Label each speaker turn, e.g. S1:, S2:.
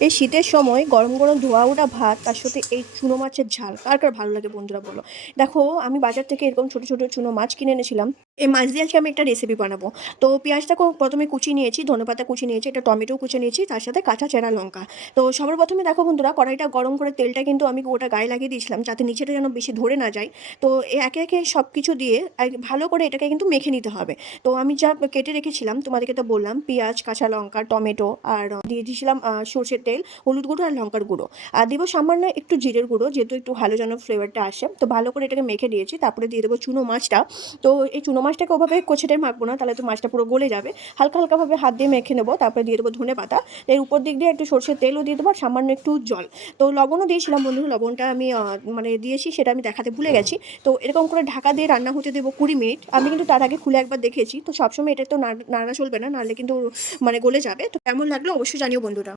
S1: এই শীতের সময় গরম গরম ধোয়া উঠা ভাত, তার সাথে এই চুনো মাছের ঝাল, কার কার ভালো লাগে বন্ধুরা বলো? দেখো, আমি বাজার থেকে এরকম ছোটো ছোটো চুনো মাছ কিনে এনেছিলাম। এই মাছ দিয়ে আজকে আমি একটা রেসিপি বানাবো। তো পেঁয়াজটাকে প্রথমে কুচি নিয়েছি, ধনেপাতা কুচি নিয়েছি, একটা টমেটো কুচি নিয়েছি, তার সাথে কাঁচা চেরা লঙ্কা। তো সবার প্রথমে দেখো বন্ধুরা, কড়াইটা গরম করে তেলটা কিন্তু আমি ওটা গায়ে লাগিয়ে দিয়েছিলাম, যাতে নিচেটা যেন বেশি ধরে না যায়। তো একে একে সব কিছু দিয়ে ভালো করে এটাকে কিন্তু মেখে নিতে হবে। তো আমি যা কেটে রেখেছিলাম, তোমাদেরকে তো বললাম, পেঁয়াজ, কাঁচা লঙ্কা, টমেটো আর দিয়ে দিয়েছিলাম সর্ষের তেল, হলুদ গুঁড়ো আর লঙ্কার গুঁড়ো। আর দেবো সামান্য একটু জিরের গুঁড়ো, যেহেতু একটু ভালো যেন ফ্লেভারটা আসে। তো ভালো করে এটাকে মেখে দিয়েছি তারপরে দিয়ে দেবো চুনো মাছটা। তো এই চুনো মাছটাকে ওভাবে কোচেটে মাখবো না, তাহলে তো মাছটা পুরো গলে যাবে। হালকা হালকাভাবে হাত দিয়ে মেখে নেব, তারপরে দিয়ে দেবো ধনে পাতা। এর উপর দিক দিয়ে একটু সর্ষের তেলও দিয়ে দেবো, আর সামান্য একটু জল। তো লবণও দিয়েছিলাম বন্ধু, লবণটা আমি মানে দিয়েছি, সেটা আমি দেখাতে ভুলে গেছি। তো এরকম করে ঢাকা দিয়ে রান্না হতে দেবো কুড়ি মিনিট। আমি কিন্তু তার আগে খুলে একবার দেখেছি। তো সবসময় এটা তো নাড়া চলবে না, নাহলে কিন্তু মানে গলে যাবে। তো কেমন লাগল অবশ্যই জানিও বন্ধুরা।